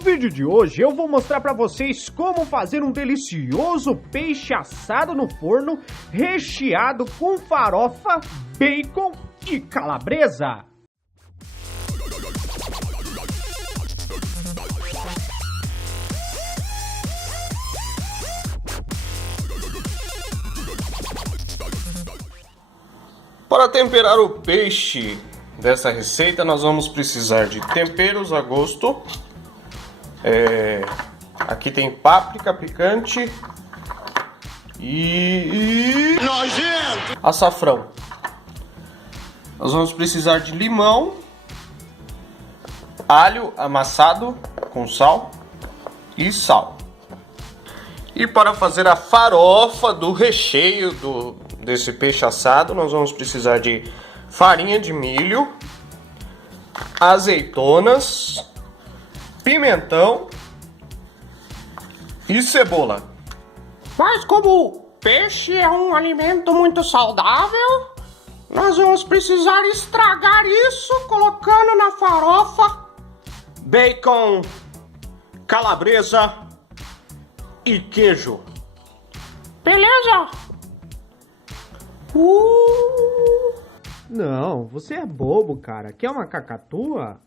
No vídeo de hoje eu vou mostrar para vocês como fazer um delicioso peixe assado no forno, recheado com farofa, bacon e calabresa. Para temperar o peixe dessa receita, nós vamos precisar de temperos a gosto. Aqui tem páprica picante e açafrão. Nós vamos precisar de limão, alho amassado com sal e sal. E para fazer a farofa do recheio desse peixe assado, nós vamos precisar de farinha de milho, azeitonas, pimentão e cebola. Mas como o peixe é um alimento muito saudável, nós vamos precisar estragar isso colocando na farofa Bacon, calabresa e queijo. Beleza? Não, você é bobo, cara. Quer uma cacatua?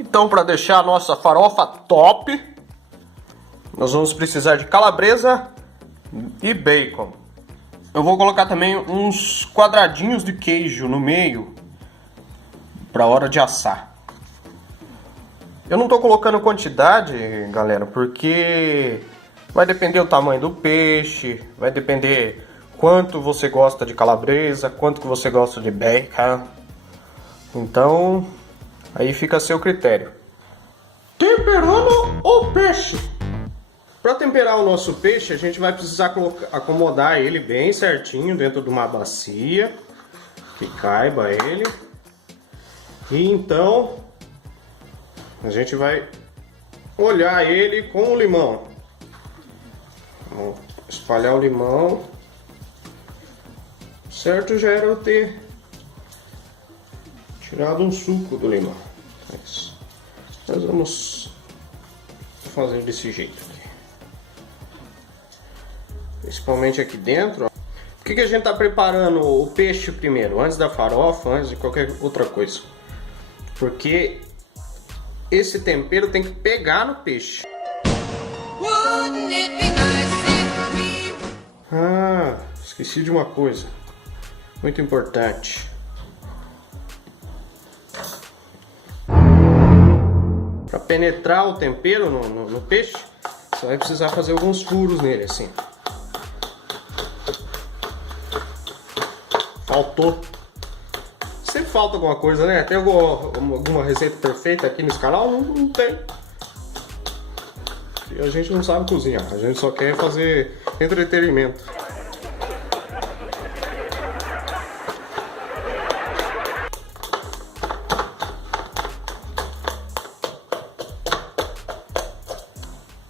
Então, para deixar a nossa farofa top, nós vamos precisar de calabresa e bacon. Eu vou colocar também uns quadradinhos de queijo no meio para a hora de assar. Eu não estou colocando quantidade, galera, porque vai depender do tamanho do peixe, vai depender quanto você gosta de calabresa, quanto que você gosta de bacon. Então, aí fica a seu critério. Temperando o peixe. Para temperar o nosso peixe, a gente vai precisar acomodar ele bem certinho dentro de uma bacia que caiba ele. E então, a gente vai molhar ele com o limão. Vamos espalhar o limão. Certo já era eu ter tirado um suco do limão. Mas nós vamos fazer desse jeito aqui. Principalmente aqui dentro. Ó. Por que a gente está preparando o peixe primeiro? Antes da farofa, antes de qualquer outra coisa. Porque esse tempero tem que pegar no peixe. Ah, esqueci de uma coisa muito importante. Para penetrar o tempero no peixe, você vai precisar fazer alguns furos nele, assim. Faltou. Sempre falta alguma coisa, né? Tem alguma receita perfeita aqui nesse canal? Não tem. E a gente não sabe cozinhar, a gente só quer fazer entretenimento.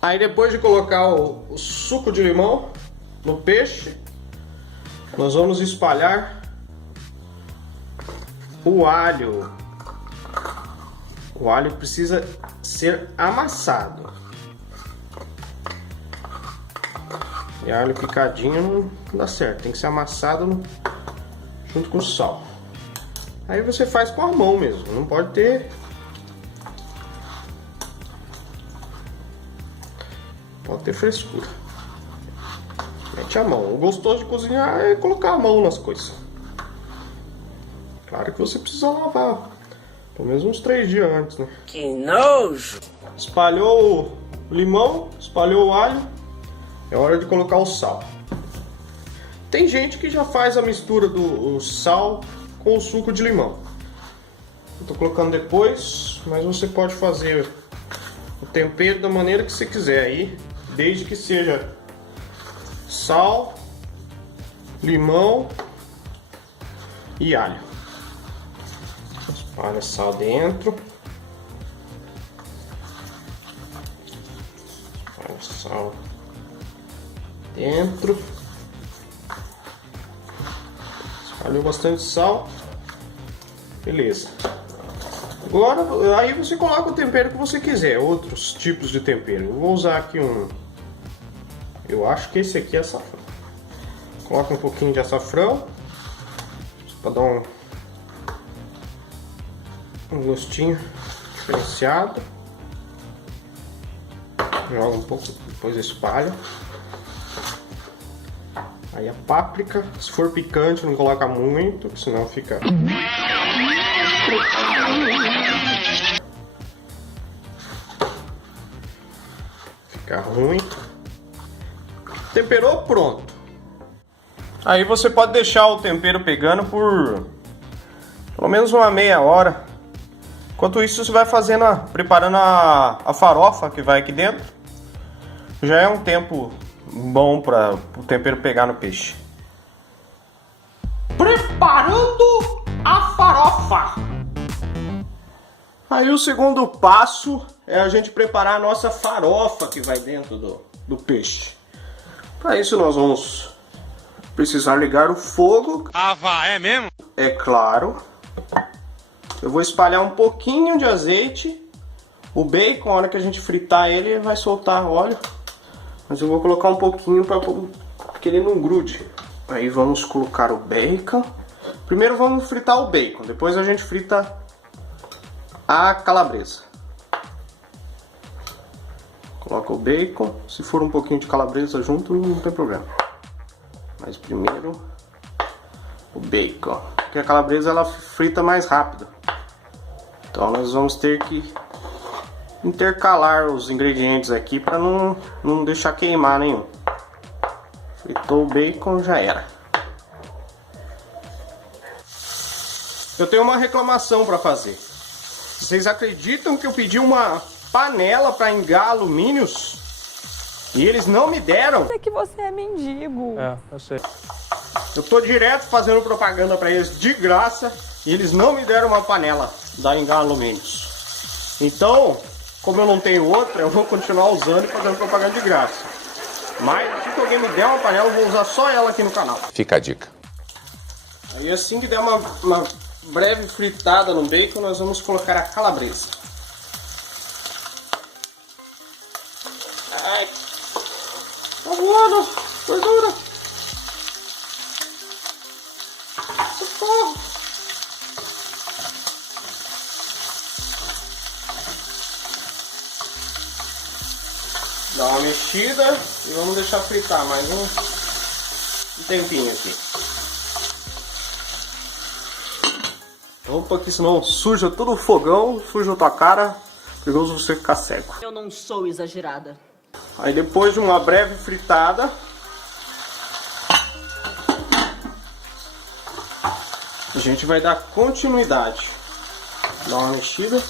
Aí depois de colocar o suco de limão no peixe, nós vamos espalhar o alho. O alho precisa ser amassado. E alho picadinho não dá certo, tem que ser amassado junto com o sal. Aí você faz com a mão mesmo, não pode ter... Pode ter frescura. Mete a mão. O gostoso de cozinhar é colocar a mão nas coisas. Claro que você precisa lavar. Pelo menos uns 3 dias antes, né? Que nojo! Espalhou o limão, espalhou o alho. É hora de colocar o sal. Tem gente que já faz a mistura do sal com o suco de limão. Eu tô colocando depois, mas você pode fazer o tempero da maneira que você quiser aí. Desde que seja sal, limão e alho. Espalha sal dentro. Espalha sal dentro. Espalhou bastante sal. Beleza. Agora, aí você coloca o tempero que você quiser, outros tipos de tempero. Eu vou usar aqui eu acho que esse aqui é açafrão. Coloca um pouquinho de açafrão, para dar um gostinho diferenciado. Joga um pouco, depois espalha. Aí a páprica, se for picante não coloca muito, senão fica... Fica ruim. Temperou, pronto. Aí você pode deixar o tempero pegando por pelo menos uma meia hora. Enquanto isso você vai fazendo, preparando a farofa que vai aqui dentro. Já é um tempo bom para o tempero pegar no peixe. Preparando a farofa. Aí o segundo passo é a gente preparar a nossa farofa que vai dentro do peixe. Para isso nós vamos precisar ligar o fogo. Ah, vá, é mesmo? É claro. Eu vou espalhar um pouquinho de azeite. O bacon, a hora que a gente fritar ele, vai soltar óleo. Mas eu vou colocar um pouquinho para que ele não grude. Aí vamos colocar o bacon. Primeiro vamos fritar o bacon, depois a gente frita a calabresa. Coloca o bacon, se for um pouquinho de calabresa junto não tem problema. Mas primeiro o bacon, porque a calabresa ela frita mais rápido. Então nós vamos ter que intercalar os ingredientes aqui para não deixar queimar nenhum. Fritou o bacon, já era. Eu tenho uma reclamação para fazer. Vocês acreditam que eu pedi uma panela para engar alumínios e eles não me deram? É que você é mendigo. É, eu sei. Eu tô direto fazendo propaganda para eles de graça e eles não me deram uma panela da Engar Alumínios. Então, como eu não tenho outra, eu vou continuar usando e fazendo propaganda de graça. Mas se alguém me der uma panela, eu vou usar só ela aqui no canal. Fica a dica. Aí assim que der uma breve fritada no bacon, nós vamos colocar a calabresa. Ai, tá voando, gordura. Socorro. Dá uma mexida e vamos deixar fritar mais um tempinho aqui. Opa, que senão suja todo o fogão, suja a tua cara, perigoso você ficar cego. Eu não sou exagerada. Aí depois de uma breve fritada, a gente vai dar continuidade. Dá uma mexida.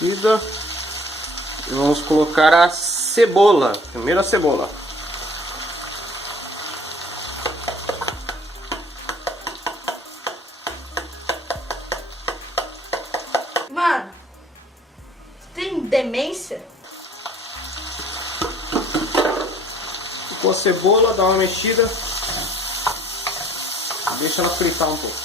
E vamos colocar a cebola. Primeiro a cebola. Mano, tem demência? Com a cebola, dá uma mexida. Deixa ela fritar um pouco.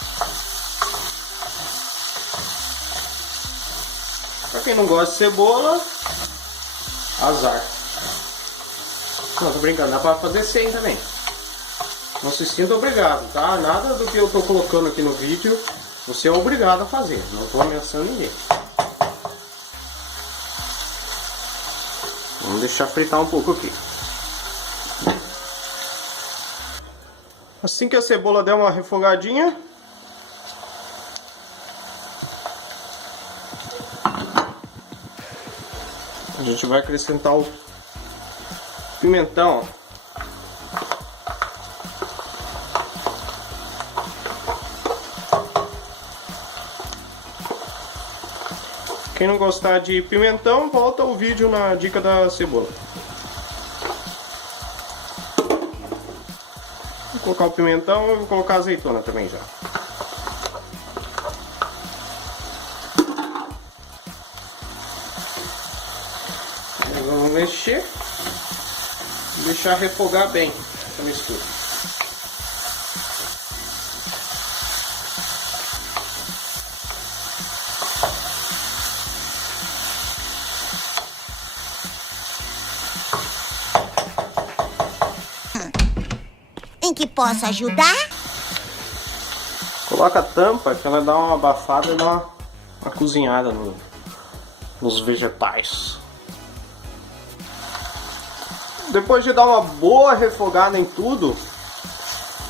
Pra quem não gosta de cebola, azar. Não, tô brincando, dá pra fazer sem também. Não se sinta obrigado, tá? Nada do que eu tô colocando aqui no vídeo, você é obrigado a fazer. Não tô ameaçando ninguém. Vamos deixar fritar um pouco aqui. Assim que a cebola der uma refogadinha, a gente vai acrescentar o pimentão. Quem não gostar de pimentão, volta o vídeo na dica da cebola. Vou colocar o pimentão e vou colocar a azeitona também já. Vamos mexer. deixar refogar bem essa mistura. Em que posso ajudar? Coloca a tampa que ela dá uma abafada e dá uma cozinhada nos vegetais. Depois de dar uma boa refogada em tudo,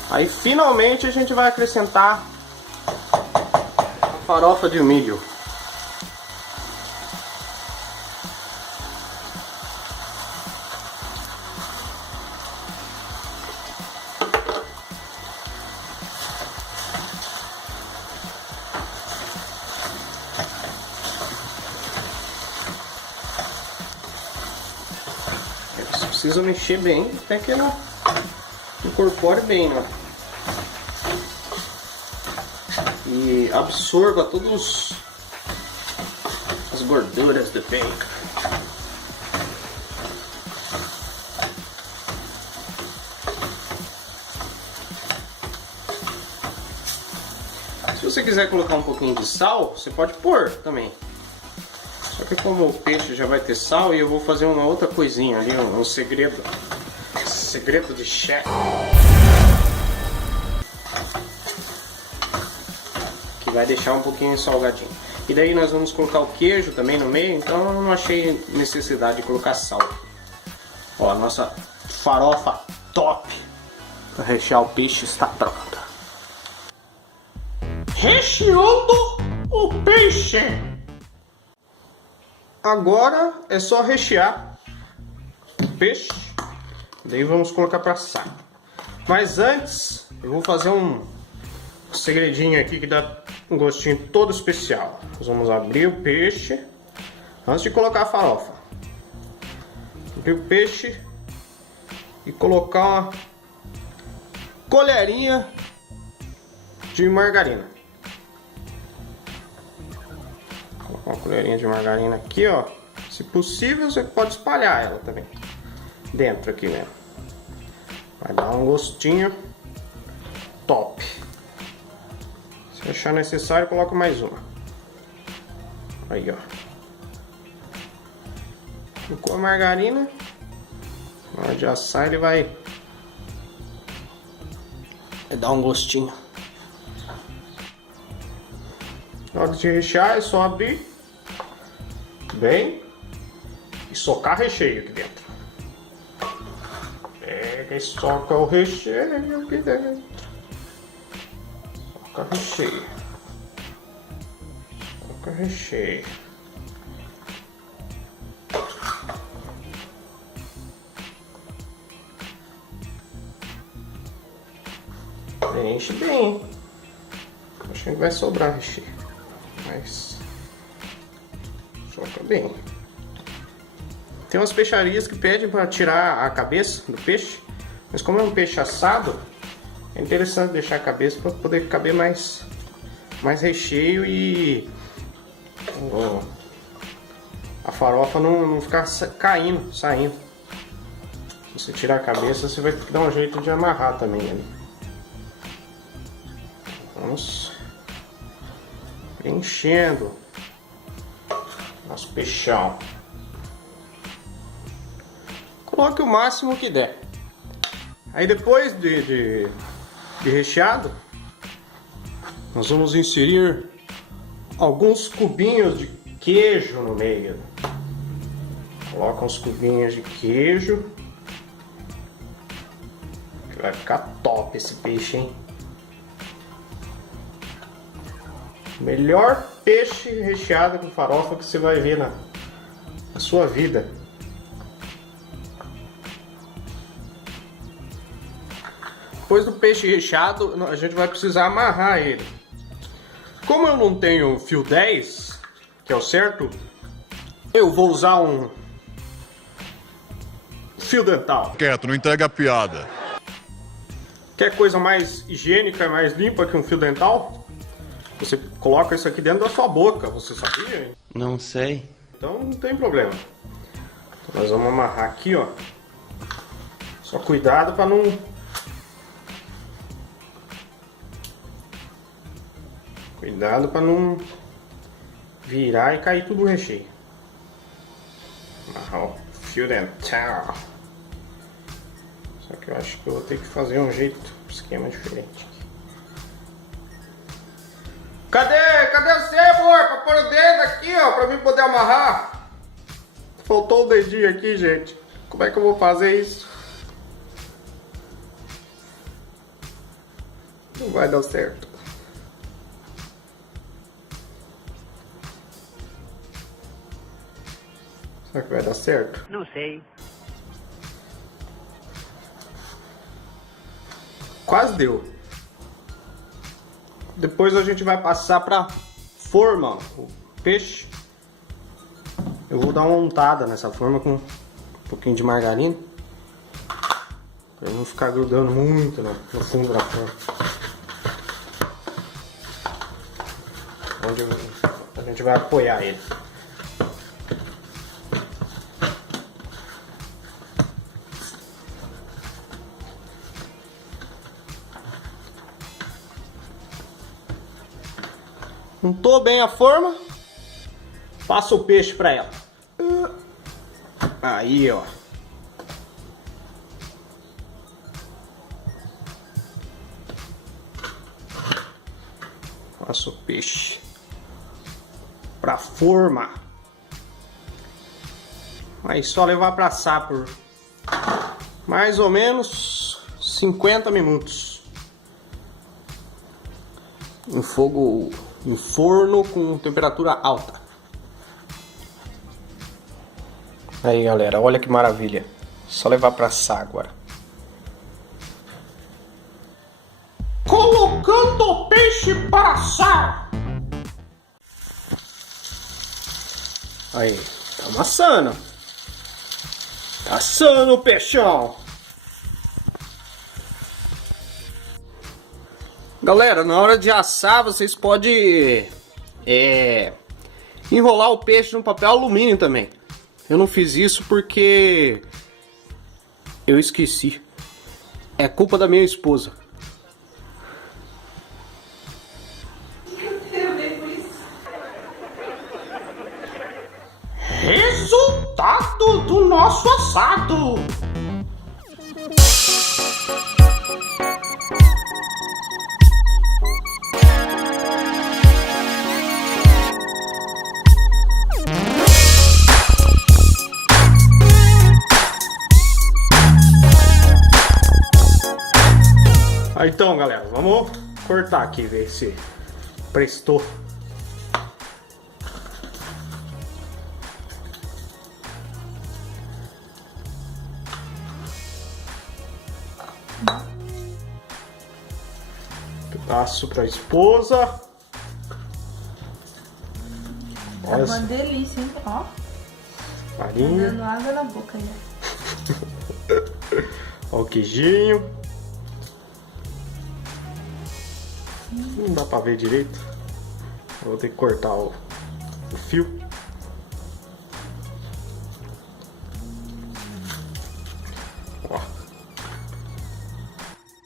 aí finalmente a gente vai acrescentar a farofa de milho. Precisa mexer bem até que ela incorpore bem, né? E absorva todas as gorduras do bacon. Se você quiser colocar um pouquinho de sal, você pode pôr também. Só que como o peixe já vai ter sal, e eu vou fazer uma outra coisinha ali, um segredo. Segredo de chefe. Que vai deixar um pouquinho salgadinho. E daí nós vamos colocar o queijo também no meio, então eu não achei necessidade de colocar sal. Ó, a nossa farofa top para rechear o peixe está pronta. Recheando o peixe. Agora é só rechear o peixe, daí vamos colocar para assar. Mas antes eu vou fazer um segredinho aqui que dá um gostinho todo especial. Nós vamos abrir o peixe antes de colocar a farofa. Abrir o peixe e colocar uma colherinha de margarina. Uma colherinha de margarina aqui, ó. Se possível, você pode espalhar ela também dentro aqui mesmo. Vai dar um gostinho top. Se achar necessário, coloca mais uma. Aí, ó. Colocou a margarina. Na hora de assar, ele vai dar um gostinho. Na hora de rechear, é só abrir bem e socar recheio aqui dentro. Pega e soca o recheio aqui dentro. Soca recheio. Soca recheio. Enche bem. Acho que vai sobrar recheio. Mas soca bem. Tem umas peixarias que pedem para tirar a cabeça do peixe, mas como é um peixe assado, é interessante deixar a cabeça para poder caber mais recheio e a farofa não ficar caindo, saindo. Se você tirar a cabeça, você vai ter que dar um jeito de amarrar também ali. Vamos enchendo nosso peixão. Coloque o máximo que der. Aí depois de recheado, nós vamos inserir alguns cubinhos de queijo no meio. Coloca uns cubinhos de queijo. Que vai ficar top esse peixe, hein? Melhor peixe recheado com farofa que você vai ver na sua vida. Depois do peixe recheado, a gente vai precisar amarrar ele. Como eu não tenho fio 10, que é o certo, eu vou usar um fio dental. Quieto, não entrega a piada. Quer coisa mais higiênica e mais limpa que um fio dental? Você coloca isso aqui dentro da sua boca, você sabia, hein? Não sei. Então não tem problema. Então, nós vamos amarrar aqui, ó. Só cuidado para não... Cuidado para não virar e cair tudo o recheio. Amarrar o fio dental. Só que eu acho que eu vou ter que fazer um esquema diferente. Cadê você, amor? Pra pôr o dedo aqui, ó, pra mim poder amarrar. Faltou o dedinho aqui, gente. Como é que eu vou fazer isso? Não vai dar certo. Será que vai dar certo? Não sei. Quase deu. Depois a gente vai passar pra forma, o peixe. Eu vou dar uma untada nessa forma com um pouquinho de margarina. Pra não ficar grudando muito no fundo da forma. Onde a gente vai apoiar ele. Untou bem a forma, passa o peixe para ela. Aí, ó. Passa o peixe para forma. Aí só levar para assar por mais ou menos 50 minutos. Em forno com temperatura alta. Aí, galera, olha que maravilha. Só levar para assar agora. Colocando o peixe para assar. Aí, tá amassando. Tá assando o peixão. Galera, na hora de assar, vocês podem enrolar o peixe no papel alumínio também. Eu não fiz isso porque eu esqueci. É culpa da minha esposa. Resultado do nosso assado. Então, galera, vamos cortar aqui, ver se prestou. Pedaço pra esposa. Tá uma delícia, hein? Ó. Farinha. Dando água na boca já. Ó o queijinho. Não dá pra ver direito. Eu vou ter que cortar o fio. Ó.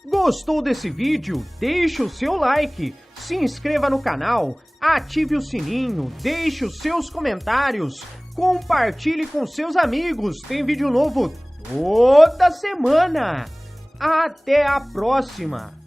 Gostou desse vídeo? Deixe o seu like, se inscreva no canal, ative o sininho, deixe os seus comentários, compartilhe com seus amigos. Tem vídeo novo toda semana. Até a próxima!